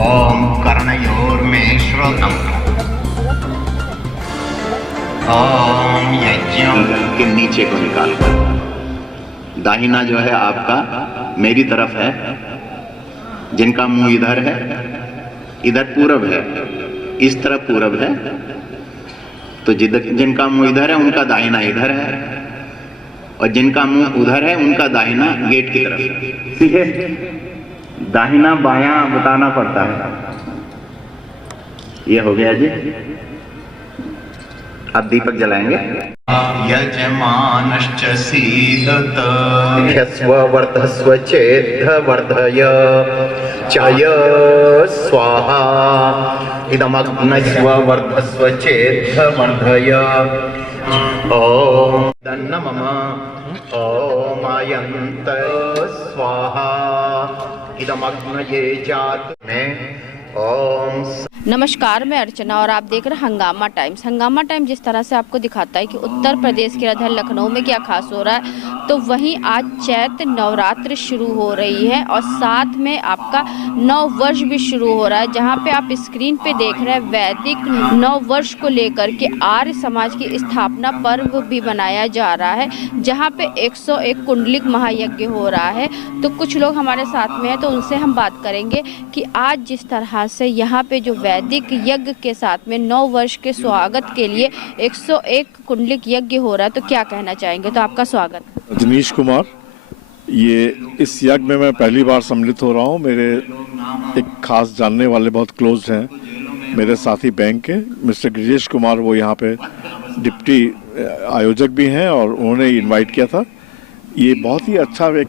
ओम कर्णयोर्मे श्रोतम् ओम यज्ञ के नीचे को निकाल कर दाहिना जो है आपका मेरी तरफ है, जिनका मुंह इधर है, इधर पूरब है, इस तरफ पूरब है, तो जिनका मुंह इधर है उनका दाहिना इधर है, और जिनका मुंह उधर है उनका दाहिना गेट की तरफ है। ठीक है, दाहिना बायां बताना पड़ता है। ये हो गया जी। अब दीपक जलाएंगे। यजमानश्च सीदत ह्यस्व वर्धस्व चेद्ध वर्धय चाय स्वाहा इदमग्नस्व वर्धस्व चेद्ध वर्धय ओम दन्नमम ओम आयन्त स्वाहा इदमग्नये जात में ओम। नमस्कार, मैं अर्चना और आप देख रहे हैं हंगामा टाइम्स। हंगामा टाइम जिस तरह से आपको दिखाता है कि उत्तर प्रदेश की राजधानी लखनऊ में क्या खास हो रहा है, तो वहीं आज चैत्र नवरात्र शुरू हो रही है और साथ में आपका नव वर्ष भी शुरू हो रहा है। जहां पे आप स्क्रीन पे देख रहे हैं वैदिक नव वर्ष को लेकर के आर्य समाज की स्थापना पर्व भी मनाया जा रहा है, जहां पे 101 कुंडलिक महायज्ञ हो रहा है। तो कुछ लोग हमारे साथ में हैं, तो उनसे हम बात करेंगे कि आज जिस तरह से यहाँ पे जो वैदिक यज्ञ के साथ में नव वर्ष के स्वागत के लिए 101 कुंडलिक यज्ञ हो रहा है, तो क्या कहना चाहेंगे। तो आपका स्वागत। रजनीश कुमार, ये इस यज्ञ में मैं पहली बार सम्मिलित हो रहा हूँ। मेरे एक खास जानने वाले बहुत क्लोज हैं, मेरे साथी बैंक के मिस्टर गिरीश कुमार, वो यहाँ पे डिप्टी आयोजक भी हैं और उन्होंने इनवाइट किया था। ये बहुत ही अच्छा एक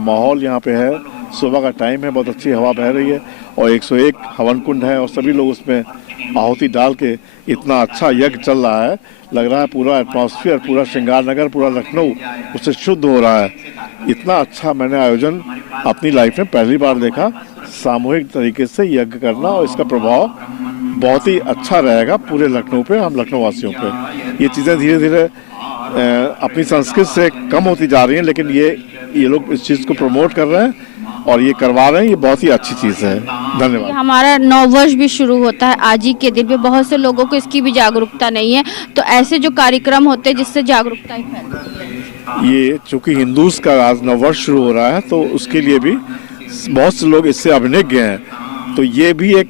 माहौल यहाँ पे है, सुबह का टाइम है, बहुत अच्छी हवा बह रही है और 101 हवन कुंड है और सभी लोग उसमें आहुति डाल के इतना अच्छा यज्ञ चल रहा है। लग रहा है पूरा एटमॉस्फेयर, पूरा श्रृंगार नगर, पूरा लखनऊ उससे शुद्ध हो रहा है। इतना अच्छा मैंने आयोजन अपनी लाइफ में पहली बार देखा। सामूहिक तरीके से यज्ञ करना और इसका प्रभाव बहुत ही अच्छा रहेगा पूरे लखनऊ पे, हम लखनऊ वासियों पे। ये चीज़ें धीरे धीरे अपनी संस्कृति से कम होती जा रही हैं, लेकिन ये लोग इस चीज़ को प्रमोट कर रहे हैं और ये करवा रहे हैं। ये बहुत ही अच्छी चीज़ है। धन्यवाद। हमारा नव वर्ष भी शुरू होता है आज ही के दिन पे। बहुत से लोगों को इसकी भी जागरूकता नहीं है, तो ऐसे जो कार्यक्रम होते हैं जिससे जागरूकता ही फैलती है। ये चूँकि हिंदूज का आज नव वर्ष शुरू हो रहा है, तो उसके लिए भी बहुत से लोग इससे अभिज्ञ हैं। तो ये भी एक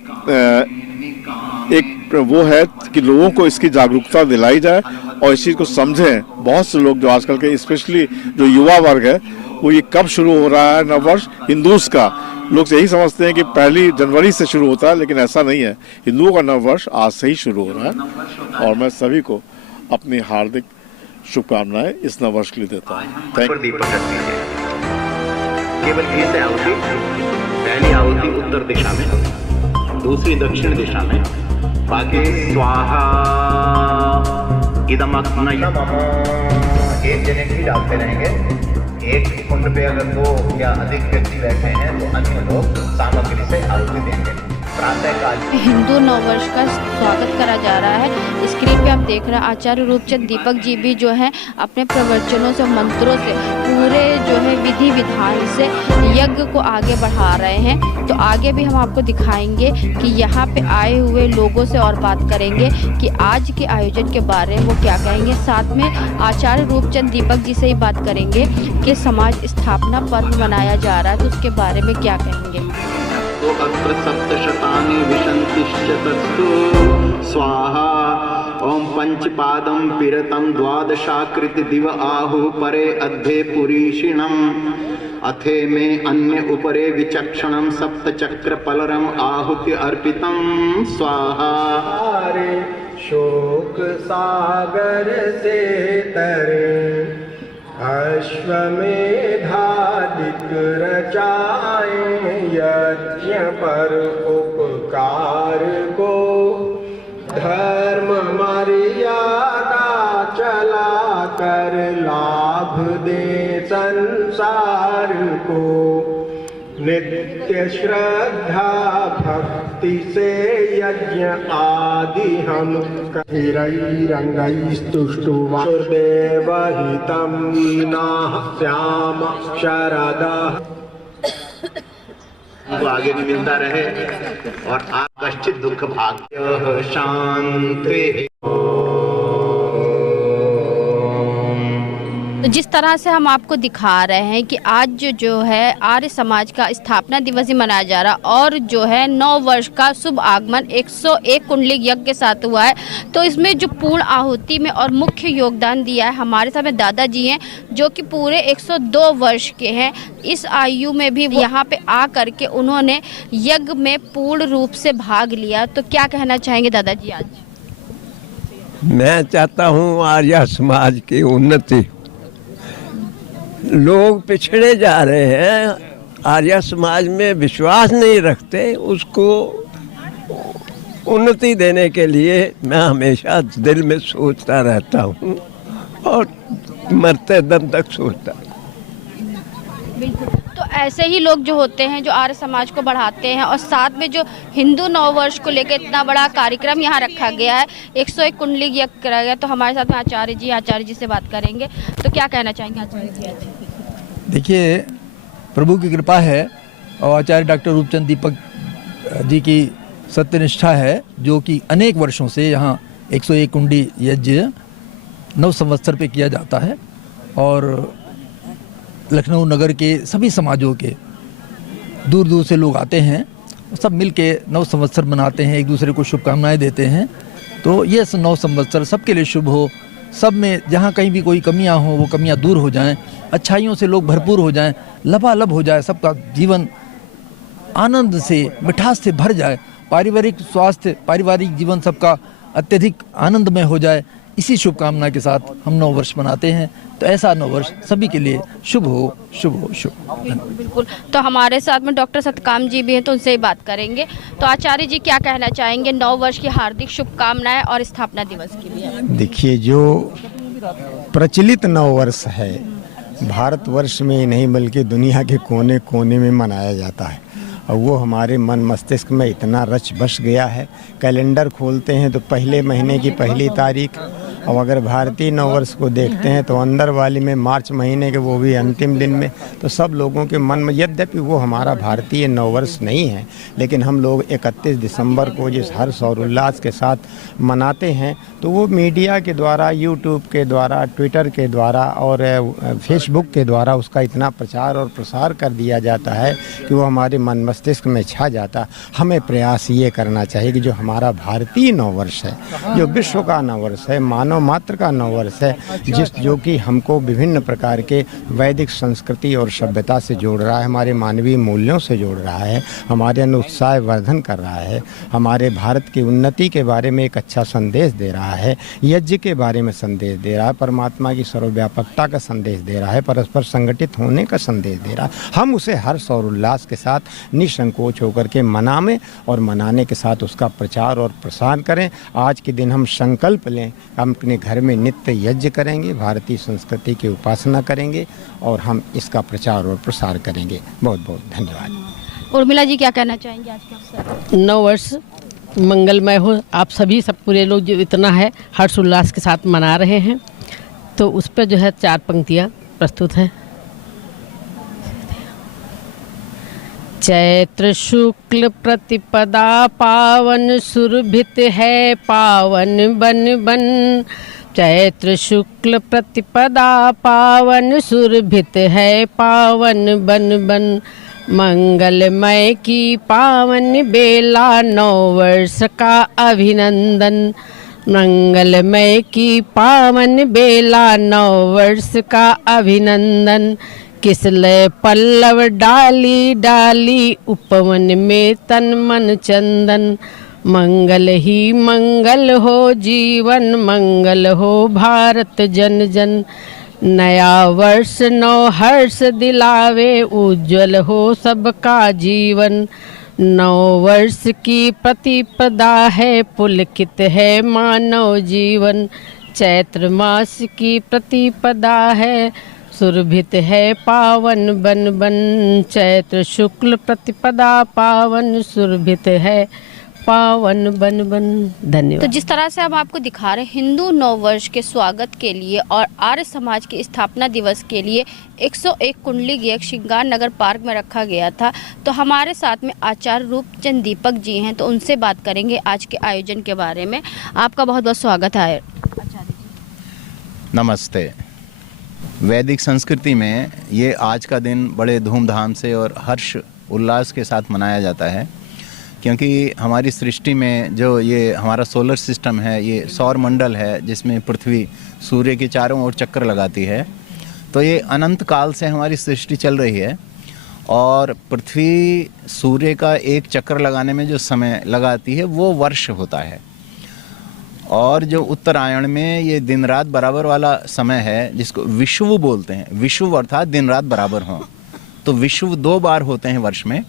वो है कि लोगों को इसकी जागरूकता दिलाई जाए और इस चीज़ को समझें। बहुत से लोग जो आजकल के स्पेशली जो युवा वर्ग है, वो ये कब शुरू हो रहा है नववर्ष हिंदूज का, लोग यही समझते हैं कि 1 जनवरी से शुरू होता है, लेकिन ऐसा नहीं है। हिंदुओं का नववर्ष आज से ही शुरू हो रहा है और मैं सभी को अपनी हार्दिक शुभकामनाएं इस नववर्ष के लिए देता हूँ। Thank you. केवल एक आहुति, पहली आहुति उत्तर दिशा में, दूसरी दक्षिण दिशा में, बाकी स्वाहा इदम एक जने भी डालते रहेंगे। एक कुंड पे अगर 2 या अधिक व्यक्ति बैठे हैं तो अन्य लोग सामग्री से आहुति देंगे। हिंदू नववर्ष का स्वागत करा जा रहा है। स्क्रीन पे आप देख रहे हैं आचार्य रूपचंद दीपक जी भी जो है अपने प्रवचनों से, मंत्रों से, पूरे जो है विधि विधान से यज्ञ को आगे बढ़ा रहे हैं। तो आगे भी हम आपको दिखाएंगे कि यहाँ पे आए हुए लोगों से और बात करेंगे कि आज के आयोजन के बारे में वो क्या कहेंगे। साथ में आचार्य रूपचंद दीपक जी से ही बात करेंगे कि समाज स्थापना पर्व मनाया जा रहा है, तो उसके बारे में क्या कहेंगे। तो अत्र सप्तशतानि विशन्तिश्च तत्तु स्वाहा ओम पंचपादं पिरतं द्वादशाकृति दिव आहु परे अध्ये पुरीषिणम् अथे में अन्य उपरे विचक्षणं सप्तचक्र पलरम आहुति अर्पितं स्वाहा। शोक सागर से तरे अश्वमेधादिक रचाए यज्ञ पर उपकार को धर्म मर्यादा चला कर लाभ दे संसार को। नित्य श्रद्धा भक्ति से यज्ञ आदि हम रंगैस्तुष्टुवा देवहितं वीना श्याम शरदः। उनको आगे भी मिलता रहे और आकष्टित दुख भाग्य शांति। तो जिस तरह से हम आपको दिखा रहे हैं कि आज जो है आर्य समाज का स्थापना दिवस ही मनाया जा रहा और जो है 9 वर्ष का शुभ आगमन 101 कुंडली यज्ञ के साथ हुआ है। तो इसमें जो पूर्ण आहुति में और मुख्य योगदान दिया है हमारे साथ में दादाजी हैं जो कि पूरे 102 वर्ष के हैं। इस आयु में भी यहाँ पे आ करके उन्होंने यज्ञ में पूर्ण रूप से भाग लिया। तो क्या कहना चाहेंगे दादाजी आज? मैं चाहता हूँ आर्य समाज की उन्नति। लोग पिछड़े जा रहे हैं, आर्य समाज में विश्वास नहीं रखते, उसको उन्नति देने के लिए मैं हमेशा दिल में सोचता रहता हूँ और मरते दम तक सोचता। बिल्कुल। तो ऐसे ही लोग जो होते हैं जो आर्य समाज को बढ़ाते हैं और साथ में जो हिंदू 9 वर्ष को लेकर इतना बड़ा कार्यक्रम यहाँ रखा गया है, 101 कुंडली यज्ञ करा गया। तो हमारे साथ में आचार्य जी से बात करेंगे। तो क्या कहना चाहेंगे आचार्य जी आज? देखिए, प्रभु की कृपा है और आचार्य डॉक्टर रूपचंद दीपक जी की सत्यनिष्ठा है जो कि अनेक वर्षों से यहाँ 101 कुंडी यज्ञ 9 संवत्सर पे किया जाता है और लखनऊ नगर के सभी समाजों के दूर दूर से लोग आते हैं, सब मिल के 9 संवत्सर मनाते हैं, एक दूसरे को शुभकामनाएं देते हैं। तो ये 9 संवत्सर सबके लिए शुभ हो, सब में जहाँ कहीं भी कोई कमियां हो वो कमियां दूर हो जाएं, अच्छाइयों से लोग भरपूर हो जाएं, लबालब हो जाए, सबका जीवन आनंद से मिठास से भर जाए, पारिवारिक स्वास्थ्य पारिवारिक जीवन सबका अत्यधिक आनंदमय हो जाए। इसी शुभकामना के साथ हम 9 वर्ष मनाते हैं। तो ऐसा 9 वर्ष सभी के लिए शुभ हो, शुभ हो, शुभ। बिल्कुल। तो हमारे साथ में डॉक्टर सतकाम जी भी हैं तो उनसे ही बात करेंगे। तो आचार्य जी क्या कहना चाहेंगे? 9 वर्ष की हार्दिक शुभकामनाएं और स्थापना दिवस की भी। देखिए, जो प्रचलित 9 वर्ष है भारतवर्ष में नहीं बल्कि दुनिया के कोने कोने में मनाया जाता है और वो हमारे मन मस्तिष्क में इतना रच बस गया है। कैलेंडर खोलते हैं तो पहले महीने की पहली तारीख, और अगर भारतीय 9 वर्ष को देखते हैं तो अंदर वाली में मार्च महीने के वो भी अंतिम दिन में। तो सब लोगों के मन में, यद्यपि वो हमारा भारतीय 9 वर्ष नहीं है, लेकिन हम लोग 31 दिसंबर को जिस हर्ष और उल्लास के साथ मनाते हैं तो वो मीडिया के द्वारा, यूट्यूब के द्वारा, ट्विटर के द्वारा और फेसबुक के द्वारा उसका इतना प्रचार और प्रसार कर दिया जाता है कि वो हमारे मन मस्तिष्क में छा जाता। हमें प्रयास ये करना चाहिए कि जो हमारा भारतीय 9 वर्ष है, जो विश्व का 9 वर्ष है, मानव मात्र का 9 वर्ष है, जो कि हमको विभिन्न प्रकार के वैदिक संस्कृति और सभ्यता से जोड़ रहा है, हमारे मानवीय मूल्यों से जोड़ रहा है, हमारे अनुत्साह वर्धन कर रहा है, हमारे भारत की उन्नति के बारे में एक अच्छा संदेश दे रहा है, यज्ञ के बारे में संदेश दे रहा है, परमात्मा की सर्वव्यापकता का संदेश दे रहा है, परस्पर संगठित होने का संदेश दे रहा है। हम उसे हर्ष और उल्लास के साथ निसंकोच होकर के मनाएं और मनाने के साथ उसका प्रचार और प्रसार करें। आज के दिन हम संकल्प लें, हम अपने घर में नित्य यज्ञ करेंगे, भारतीय संस्कृति की उपासना करेंगे और हम इसका प्रचार और प्रसार करेंगे। बहुत बहुत धन्यवाद। उर्मिला जी क्या कहना चाहेंगे आज के अवसर? 9 वर्ष मंगलमय हो। आप सभी सब पूरे लोग जो इतना है हर्ष उल्लास के साथ मना रहे हैं, तो उस पर जो है 4 पंक्तियाँ प्रस्तुत हैं। चैत्र शुक्ल प्रतिपदा पावन सुरभित है पावन बन बन। चैत्र शुक्ल प्रतिपदा पावन सुरभित है पावन बन बन। मंगलमय की पावन बेला 9 वर्ष का अभिनंदन। मंगलमय की पावन बेला 9 वर्ष का अभिनंदन। किसलय पल्लव डाली डाली उपवन में तन मन चंदन। मंगल ही मंगल हो जीवन, मंगल हो भारत जन जन। नया वर्ष 9 हर्ष दिलावे, उज्जवल हो सबका जीवन। 9 वर्ष की प्रतिपदा है, पुलकित है मानव जीवन। चैत्र मास की प्रतिपदा है, सुरभित है पावन बन बन। चैत्र शुक्ल प्रतिपदा पावन सुरभित है पावन बन बन। धन्यवाद। तो जिस तरह से हम आपको दिखा रहे हैं, हिंदू नववर्ष के स्वागत के लिए और आर्य समाज के स्थापना दिवस के लिए 101 कुंडली गयक श्रृंगार नगर पार्क में रखा गया था। तो हमारे साथ में आचार्य रूपचंद दीपक जी हैं, तो उनसे बात करेंगे आज के आयोजन के बारे में। आपका बहुत बहुत स्वागत है आचार्य जी। नमस्ते। वैदिक संस्कृति में ये आज का दिन बड़े धूमधाम से और हर्ष उल्लास के साथ मनाया जाता है, क्योंकि हमारी सृष्टि में जो ये हमारा सोलर सिस्टम है, ये सौर मंडल है जिसमें पृथ्वी सूर्य के चारों ओर चक्कर लगाती है। तो ये अनंत काल से हमारी सृष्टि चल रही है और पृथ्वी सूर्य का एक चक्कर लगाने में जो समय लगाती है वो वर्ष होता है। और जो उत्तरायण में ये दिन रात बराबर वाला समय है जिसको विषुव बोलते हैं। विषुव अर्थात दिन रात बराबर हों। तो विषुव 2 बार होते हैं वर्ष में,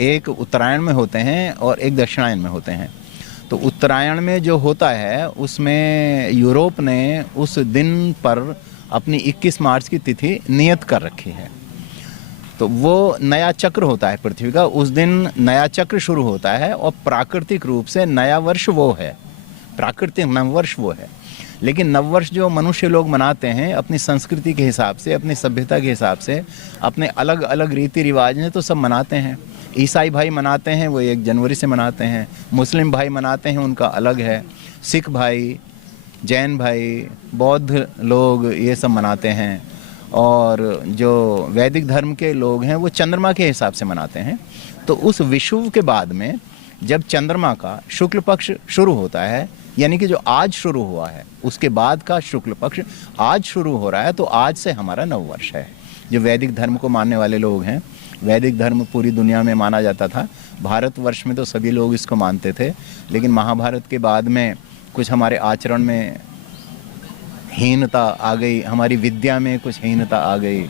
एक उत्तरायण में होते हैं और एक दक्षिणायन में होते हैं। तो उत्तरायण में जो होता है उसमें यूरोप ने उस दिन पर अपनी 21 मार्च की तिथि नियत कर रखी है। तो वो नया चक्र होता है पृथ्वी का, उस दिन नया चक्र शुरू होता है और प्राकृतिक रूप से नया वर्ष वो है, प्राकृतिक नववर्ष वो है। लेकिन नववर्ष जो मनुष्य लोग मनाते हैं अपनी संस्कृति के हिसाब से, अपनी सभ्यता के हिसाब से, अपने अलग अलग रीति रिवाज हैं तो सब मनाते हैं। ईसाई भाई मनाते हैं वो 1 जनवरी से मनाते हैं, मुस्लिम भाई मनाते हैं उनका अलग है, सिख भाई, जैन भाई, बौद्ध लोग ये सब मनाते हैं, और जो वैदिक धर्म के लोग हैं वो चंद्रमा के हिसाब से मनाते हैं। तो उस विषुव के बाद में जब चंद्रमा का शुक्ल पक्ष शुरू होता है, यानी कि जो आज शुरू हुआ है उसके बाद का शुक्ल पक्ष आज शुरू हो रहा है, तो आज से हमारा नववर्ष है। जो वैदिक धर्म को मानने वाले लोग हैं, वैदिक धर्म पूरी दुनिया में माना जाता था। भारतवर्ष में तो सभी लोग इसको मानते थे, लेकिन महाभारत के बाद में कुछ हमारे आचरण में हीनता आ गई, हमारी विद्या में कुछ हीनता आ गई,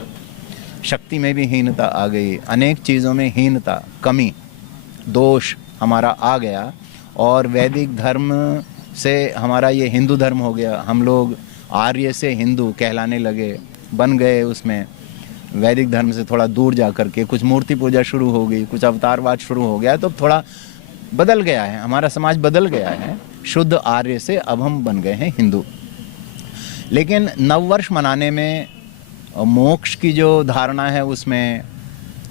शक्ति में भी हीनता आ गई, अनेक चीज़ों में हीनता, कमी, दोष हमारा आ गया और वैदिक धर्म से हमारा ये हिंदू धर्म हो गया। हम लोग आर्य से हिंदू कहलाने लगे, बन गए उसमें। वैदिक धर्म से थोड़ा दूर जा कर के कुछ मूर्ति पूजा शुरू हो गई, कुछ अवतारवाद शुरू हो गया, तो थोड़ा बदल गया है, हमारा समाज बदल गया है। शुद्ध आर्य से अब हम बन गए हैं हिंदू। लेकिन नववर्ष मनाने में मोक्ष की जो धारणा है उसमें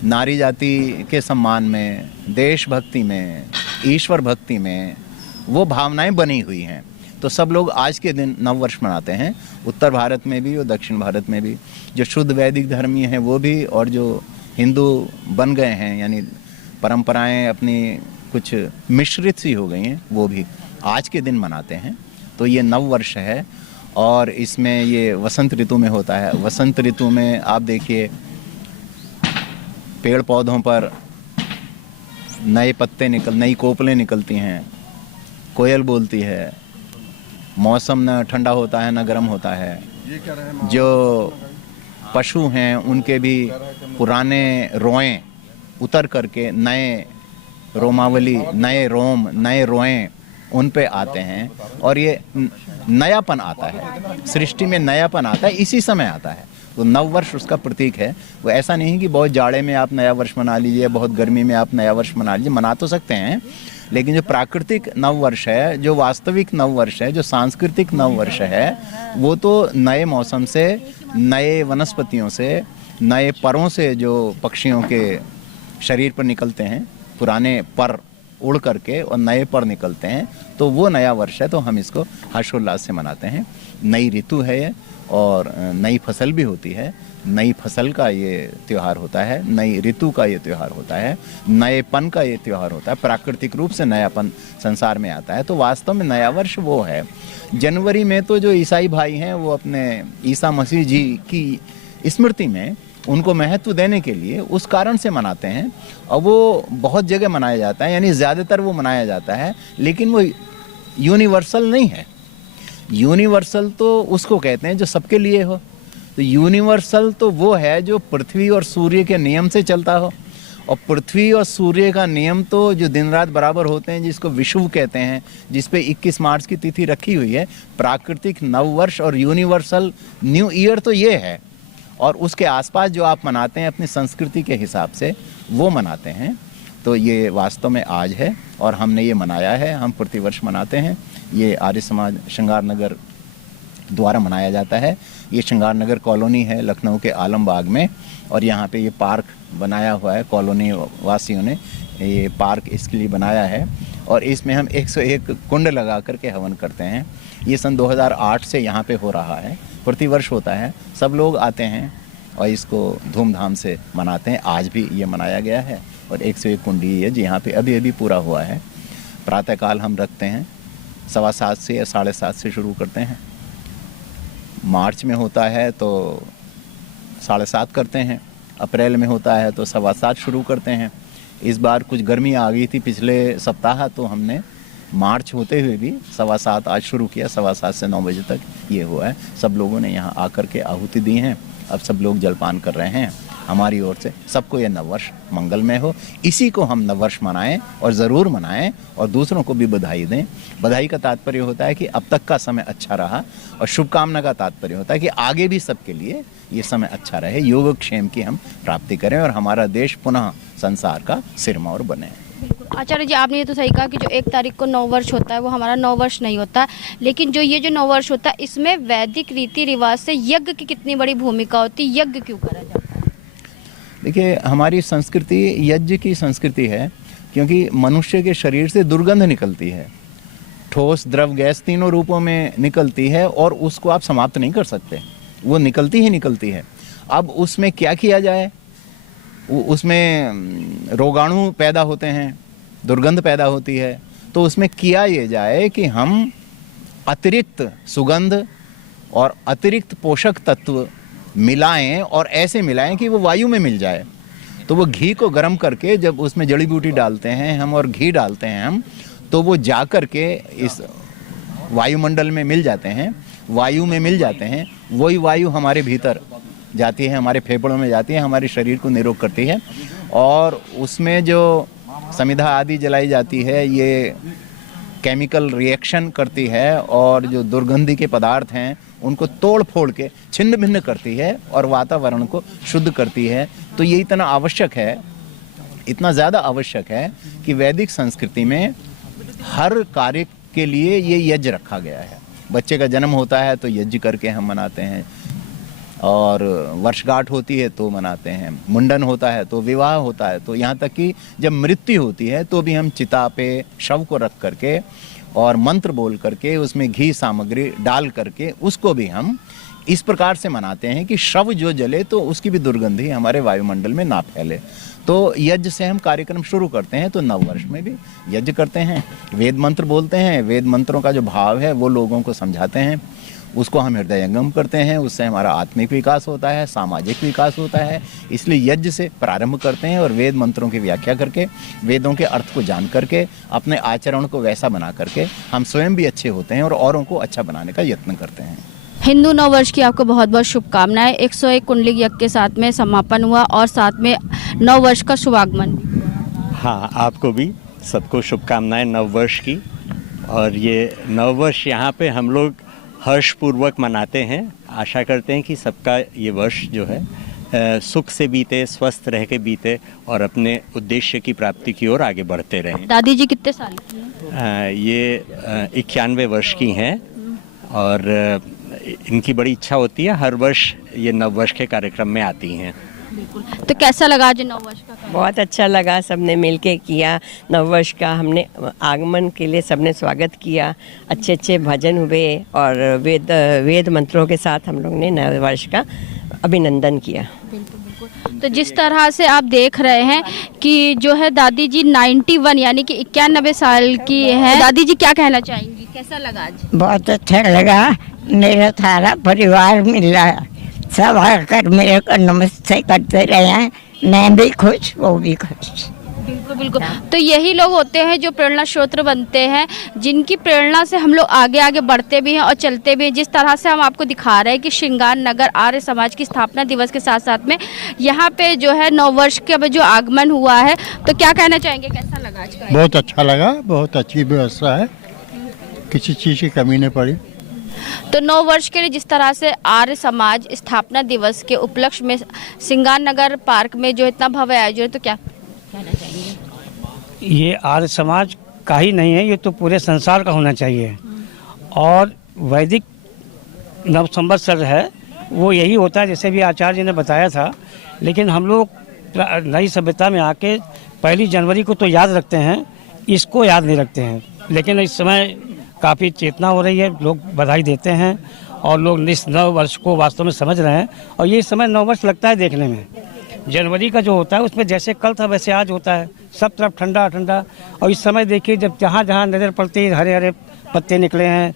नारी जाति के सम्मान में, देशभक्ति में, ईश्वर भक्ति में वो भावनाएं बनी हुई हैं। तो सब लोग आज के दिन नववर्ष मनाते हैं, उत्तर भारत में भी और दक्षिण भारत में भी। जो शुद्ध वैदिक धर्मी हैं वो भी, और जो हिंदू बन गए हैं यानी परंपराएं अपनी कुछ मिश्रित सी हो गई हैं, वो भी आज के दिन मनाते हैं। तो ये नववर्ष है और इसमें ये वसंत ऋतु में होता है। वसंत ऋतु में आप देखिए पेड़ पौधों पर नए पत्ते नई कोपलें निकलती हैं, कोयल बोलती है, मौसम न ठंडा होता है न गर्म होता है। जो पशु हैं उनके भी पुराने रोएं उतर करके नए रोमावली, नए रोम, नए रोएं उन पे आते हैं और ये नयापन आता है, सृष्टि में नयापन आता है, इसी समय आता है। तो नववर्ष उसका प्रतीक है। वो ऐसा नहीं कि बहुत जाड़े में आप नया वर्ष मना लीजिए, बहुत गर्मी में आप नया वर्ष मना लीजिए, मना तो सकते हैं, लेकिन जो प्राकृतिक नववर्ष है, जो वास्तविक नववर्ष है, जो सांस्कृतिक नववर्ष है, वो तो नए मौसम से, नए वनस्पतियों से, नए परों से जो पक्षियों के शरीर पर निकलते हैं, पुराने पर उड़ करके और नए पर निकलते हैं, तो वो नया वर्ष है। तो हम इसको हर्षोल्लास से मनाते हैं। नई ऋतु है ये और नई फसल भी होती है। नई फसल का ये त्यौहार होता है, नई ऋतु का ये त्यौहार होता है, नएपन का ये त्यौहार होता है। प्राकृतिक रूप से नयापन संसार में आता है। तो वास्तव में नया वर्ष वो है। जनवरी में तो जो ईसाई भाई हैं वो अपने ईसा मसीह जी की स्मृति में उनको महत्व देने के लिए उस कारण से मनाते हैं और वो बहुत जगह मनाया जाता है, यानी ज़्यादातर वो मनाया जाता है, लेकिन वो यूनिवर्सल नहीं है। यूनिवर्सल तो उसको कहते हैं जो सबके लिए हो। तो यूनिवर्सल तो वो है जो पृथ्वी और सूर्य के नियम से चलता हो, और पृथ्वी और सूर्य का नियम तो जो दिन रात बराबर होते हैं, जिसको विषुव कहते हैं, जिस पे 21 मार्च की तिथि रखी हुई है। प्राकृतिक नववर्ष और यूनिवर्सल न्यू ईयर तो ये है, और उसके आसपास जो आप मनाते हैं अपनी संस्कृति के हिसाब से वो मनाते हैं। तो तो ये वास्तव में आज है और हमने ये मनाया है, हम प्रतिवर्ष मनाते हैं। ये आर्य समाज श्रृंगार नगर द्वारा मनाया जाता है। ये श्रृंगार नगर कॉलोनी है लखनऊ के आलमबाग में, और यहाँ पे ये पार्क बनाया हुआ है। कॉलोनी वासियों ने ये पार्क इसके लिए बनाया है और इसमें हम 101 कुंड लगा करके हवन करते हैं। ये सन 2008 से यहाँ पे हो रहा है, प्रतिवर्ष होता है। सब लोग आते हैं और इसको धूमधाम से मनाते हैं। आज भी ये मनाया गया है और 101 कुंडी है जी यहाँ पे अभी पूरा हुआ है। प्रातःकाल हम रखते हैं 7:15 से या 7:30 से शुरू करते हैं। मार्च में होता है तो 7:30 करते हैं, अप्रैल में होता है तो 7:15 शुरू करते हैं। इस बार कुछ गर्मी आ गई थी पिछले सप्ताह, तो हमने मार्च होते हुए भी 7:15 आज शुरू किया। 7:15 से 9 बजे तक ये हुआ है। सब लोगों ने यहाँ आकर के आहुति दी हैं। अब सब लोग जलपान कर रहे हैं। हमारी ओर से सबको ये नववर्ष मंगलमय हो, इसी को हम नववर्ष मनाएं और ज़रूर मनाएं और दूसरों को भी बधाई दें। बधाई का तात्पर्य होता है कि अब तक का समय अच्छा रहा, और शुभकामना का तात्पर्य होता है कि आगे भी सबके लिए ये समय अच्छा रहे, योगक्षेम की हम प्राप्ति करें और हमारा देश पुनः संसार का सिरमौर बने। आचार्य जी, आपने ये तो सही कहा कि जो 1 तारीख को नववर्ष होता है वो हमारा नववर्ष नहीं होता, लेकिन जो ये जो नववर्ष होता है इसमें वैदिक रीति रिवाज से यज्ञ की कितनी बड़ी भूमिका होती है, यज्ञ क्यों करा जाता है? देखिए, हमारी संस्कृति यज्ञ की संस्कृति है, क्योंकि मनुष्य के शरीर से दुर्गंध निकलती है। ठोस, द्रव, गैस तीनों रूपों में निकलती है और उसको आप समाप्त नहीं कर सकते, वो निकलती ही निकलती है। अब उसमें क्या किया जाए? उसमें रोगाणु पैदा होते हैं, दुर्गंध पैदा होती है, तो उसमें किया ये जाए कि हम अतिरिक्त सुगंध और अतिरिक्त पोषक तत्व मिलाएं, और ऐसे मिलाएं कि वो वायु में मिल जाए। तो वो घी को गर्म करके जब उसमें जड़ी बूटी डालते हैं हम और घी डालते हैं हम, तो वो जा कर के इस वायुमंडल में मिल जाते हैं, वायु में मिल जाते हैं। वही वायु हमारे भीतर जाती है, हमारे फेफड़ों में जाती है, हमारे शरीर को निरोग करती है, और उसमें जो समिधा आदि जलाई जाती है ये केमिकल रिएक्शन करती है और जो दुर्गंधी के पदार्थ हैं उनको तोड़ फोड़ के छिन्न भिन्न करती है और वातावरण को शुद्ध करती है। तो ये इतना आवश्यक है, इतना ज़्यादा आवश्यक है कि वैदिक संस्कृति में हर कार्य के लिए ये यज्ञ रखा गया है। बच्चे का जन्म होता है तो यज्ञ करके हम मनाते हैं, और वर्षगांठ होती है तो मनाते हैं, मुंडन होता है तो विवाह होता है, तो यहाँ तक कि जब मृत्यु होती है तो भी हम चिता पे शव को रख करके और मंत्र बोल करके उसमें घी सामग्री डाल करके उसको भी हम इस प्रकार से मनाते हैं कि शव जो जले तो उसकी भी दुर्गंधी हमारे वायुमंडल में ना फैले। तो यज्ञ से हम कार्यक्रम शुरू करते हैं, तो नववर्ष में भी यज्ञ करते हैं, वेद मंत्र बोलते हैं, वेद मंत्रों का जो भाव है वो लोगों को समझाते हैं, उसको हम हृदयंगम करते हैं, उससे हमारा आत्मिक विकास होता है, सामाजिक विकास होता है। इसलिए यज्ञ से प्रारंभ करते हैं और वेद मंत्रों की व्याख्या करके, वेदों के अर्थ को जान करके, अपने आचरण को वैसा बना करके हम स्वयं भी अच्छे होते हैं और औरों को अच्छा बनाने का यत्न करते हैं। हिंदू नववर्ष की आपको बहुत बहुत शुभकामनाएं। 101 कुंडली यज्ञ के साथ में समापन हुआ और साथ में नववर्ष का शुभागमन भी हुआ। हाँ, आपको भी सबको शुभकामनाएं नववर्ष की। और ये नववर्ष यहाँ पे हम लोग हर्षपूर्वक मनाते हैं। आशा करते हैं कि सबका ये वर्ष जो है सुख से बीते, स्वस्थ रह के बीते और अपने उद्देश्य की प्राप्ति की ओर आगे बढ़ते रहें। दादी जी कितने साल की हैं? ये 91 वर्ष की हैं और इनकी बड़ी इच्छा होती है, हर वर्ष ये नववर्ष के कार्यक्रम में आती हैं। बिल्कुल। तो कैसा लगा आज नववर्ष का? बहुत अच्छा लगा, सबने मिलके किया नववर्ष का। हमने आगमन के लिए सबने स्वागत किया, अच्छे अच्छे भजन हुए और वेद मंत्रों के साथ हम लोग ने नववर्ष का अभिनंदन किया। बिल्कुल बिल्कुल। तो जिस तरह से आप देख रहे हैं कि जो है दादी जी 91 यानी कि 91 साल की है। दादी जी क्या कहना चाहेंगी, कैसा लगा आज? बहुत अच्छा लगा, मेरा सारा परिवार मिला, सब आकर मेरे को नमस्ते करते रहे हैं, मैं भी खुश, वो भी खुश। बिल्कुल बिल्कुल। तो यही लोग होते हैं जो प्रेरणा स्रोत बनते हैं, जिनकी प्रेरणा से हम लोग आगे आगे बढ़ते भी हैं और चलते भी हैं। जिस तरह से हम आपको दिखा रहे हैं कि श्रृंगार नगर आर्य समाज की स्थापना दिवस के साथ साथ में यहाँ पे जो है नववर्ष के जो आगमन हुआ है, तो क्या कहना चाहेंगे, कैसा लगा आज का? बहुत अच्छा लगा, बहुत अच्छी व्यवस्था है, किसी चीज़ की कमी नहीं पड़ी। तो नववर्ष के लिए जिस तरह से आर्य समाज स्थापना दिवस के उपलक्ष्य में श्रृंगार नगर पार्क में जो इतना भव्य आयोजन है, तो क्या कहना चाहेंगे? ये आर्य समाज का ही नहीं है, ये तो पूरे संसार का होना चाहिए। और वैदिक नव संवत्सर है वो यही होता है जैसे भी आचार्य जी ने बताया था। लेकिन हम लोग नई सभ्यता में आके 1 जनवरी को तो याद रखते हैं, इसको याद नहीं रखते हैं। लेकिन इस समय काफ़ी चेतना हो रही है, लोग बधाई देते हैं और लोग इस नव वर्ष को वास्तव में समझ रहे हैं। और ये समय नव वर्ष लगता है देखने में। जनवरी का जो होता है उसमें जैसे कल था वैसे आज होता है, सब तरफ ठंडा ठंडा। और इस समय देखिए जब जहाँ जहाँ नज़र पड़ती है हरे हरे पत्ते निकले हैं,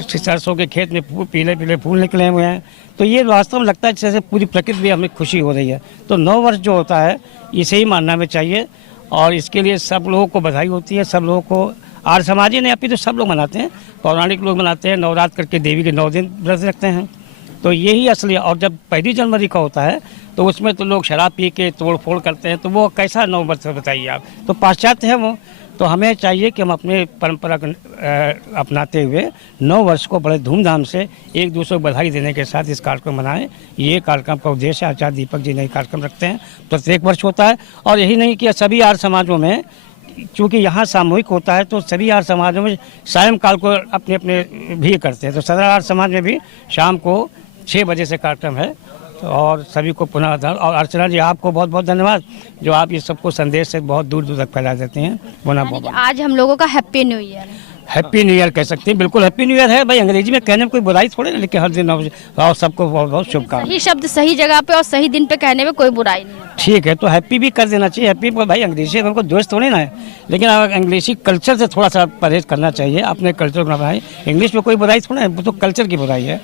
सरसों के खेत में पीले पीले फूल निकले हुए हैं, तो ये वास्तव में लगता है जैसे पूरी प्रकृति भी हमें खुशी हो रही है। तो नव वर्ष जो होता है इसे ही मानना में चाहिए और इसके लिए सब लोगों को बधाई होती है। सब लोगों को आर्य समाजी ने अभी तो सब लोग मनाते हैं, पौराणिक लोग मनाते हैं, नवरात्र करके देवी के 9 दिन व्रत रखते हैं। तो यही असली। और जब 1 जनवरी का होता है तो उसमें तो लोग शराब पी के तोड़ फोड़ करते हैं, तो वो कैसा नव वर्ष बताइए आप। तो पाश्चात्य है वो। तो हमें चाहिए कि हम अपने परंपरा को अपनाते हुए नव वर्ष को बड़े धूमधाम से एक दूसरे को बधाई देने के साथ इस कार्यक्रम मनाएं। ये कार्यक्रम का उद्देश्य आचार्य दीपक जी नए कार्यक्रम रखते हैं, प्रत्येक वर्ष होता है। और यही नहीं कि सभी आर्य समाजों में, चूँकि यहाँ सामूहिक होता है तो सभी आर्य समाजों में सायंकाल को अपने अपने भी करते हैं। तो सदर आर्य समाज में भी शाम को 6 बजे से कार्यक्रम है। और सभी को पुनः और अर्चना जी आपको बहुत बहुत धन्यवाद जो आप ये सबको संदेश से बहुत दूर दूर तक फैला देते हैं। पुनः आज हम लोगों का हैप्पी न्यू ईयर है। हैप्पी न्यू ईयर कह सकते हैं, बिल्कुल हैप्पी न्यू ईयर है भाई। अंग्रेजी में कहने में कोई बुराई थोड़ी ना, लेकिन हर दिन और सबको बहुत बहुत शुभकामनाएं। सही शब्द सही जगह पे और सही दिन पे कहने में कोई बुराई नहीं है। ठीक है, तो हैप्पी भी कर देना चाहिए। हैप्पी भाई अंग्रेजी हमको दोस्त थोड़ी ना है, लेकिन अंग्रेजी कल्चर से थोड़ा सा परहेज करना चाहिए। अपने कल्चर को बनाए, इंग्लिश में कोई बुराई थोड़ा है, वो तो कल्चर की बुराई है।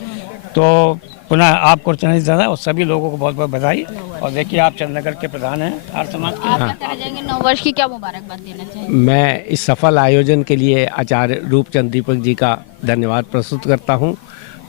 तो पुनः आपको ज़्यादा और सभी लोगों को बहुत बहुत बधाई। और देखिए आप चंदनगर के प्रधान हैं आर्य समाज के। आप क्या जाएंगे, नव वर्ष की क्या मुबारकबाद देना चाहिए? मैं इस सफल आयोजन के लिए आचार्य रूपचंद दीपक जी का धन्यवाद प्रस्तुत करता हूं,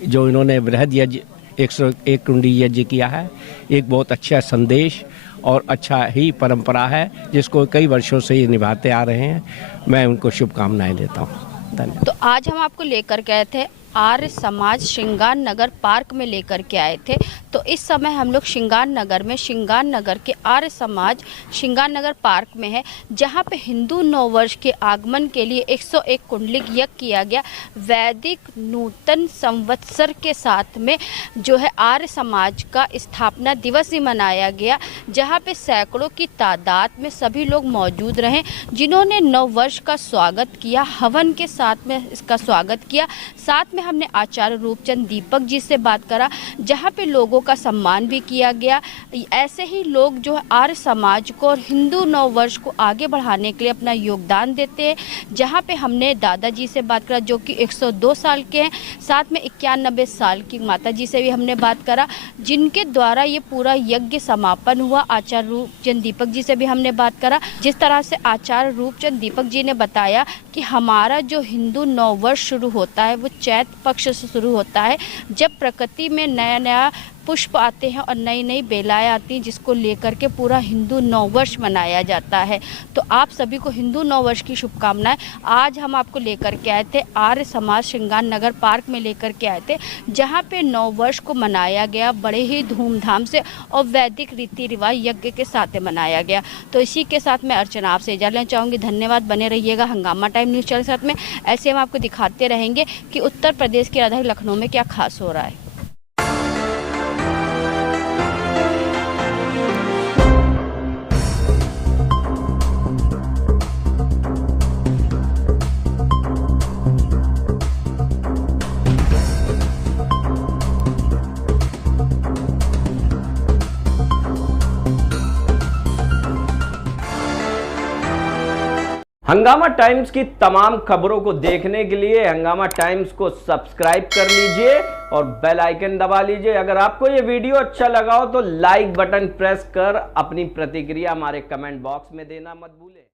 जो इन्होंने बृहद यज्ञ 101 कुंडी यज्ञ किया है। एक बहुत अच्छा संदेश और अच्छा ही परंपरा है जिसको कई वर्षों से ये निभाते आ रहे हैं। मैं उनको शुभकामनाएं देता हूँ। धन्यवाद। तो आज हम आपको लेकर गए थे आर्य समाज श्रृंगार नगर पार्क में लेकर के आए थे। तो इस समय हम लोग श्रृंगार नगर में, श्रृंगार नगर के आर्य समाज श्रृंगार नगर पार्क में है, जहां पे हिंदू नववर्ष के आगमन के लिए 101 कुंडलिक यज्ञ किया गया। वैदिक नूतन संवत्सर के साथ में जो है आर्य समाज का स्थापना दिवस भी मनाया गया, जहां पे सैकड़ों की तादाद में सभी लोग मौजूद रहे, जिन्होंने नववर्ष का स्वागत किया, हवन के साथ में इसका स्वागत किया। साथ में हमने आचार्य रूपचंद दीपक जी से बात करा, जहां पे लोगों का सम्मान भी किया गया। ऐसे ही लोग जो है आर्य समाज को और हिंदू नववर्ष को आगे बढ़ाने के लिए अपना योगदान देते हैं। जहां पे हमने दादाजी से बात करा जो कि 102 साल के हैं, साथ में 91 साल की माता जी से भी हमने बात करा, जिनके द्वारा ये पूरा यज्ञ समापन हुआ। आचार्य रूपचंद दीपक जी से भी हमने बात करा। जिस तरह से आचार्य रूपचंद दीपक जी ने बताया कि हमारा जो हिंदू नववर्ष शुरू होता है वो चैत्र पक्ष से शुरू होता है, जब प्रकृति में नया नया पुष्प आते हैं और नई नई बेलाएं आती हैं, जिसको लेकर के पूरा हिंदू नववर्ष मनाया जाता है। तो आप सभी को हिंदू नववर्ष की शुभकामनाएं। आज हम आपको लेकर के आए थे आर्य समाज श्रृंगार नगर पार्क में लेकर के आए थे, जहां पे नववर्ष को मनाया गया बड़े ही धूमधाम से और वैदिक रीति रिवाज यज्ञ के साथ मनाया गया। तो इसी के साथ मैं अर्चना आपसे इजाज़त लेना चाहूँगी। धन्यवाद। बने रहिएगा हंगामा टाइम न्यूज़ चैनल के साथ में। ऐसे हम आपको दिखाते रहेंगे कि उत्तर प्रदेश की राजधानी लखनऊ में क्या खास हो रहा है। हंगामा टाइम्स की तमाम खबरों को देखने के लिए हंगामा टाइम्स को सब्सक्राइब कर लीजिए और बेल आइकन दबा लीजिए। अगर आपको ये वीडियो अच्छा लगा हो तो लाइक बटन प्रेस कर अपनी प्रतिक्रिया हमारे कमेंट बॉक्स में देना मत भूलें।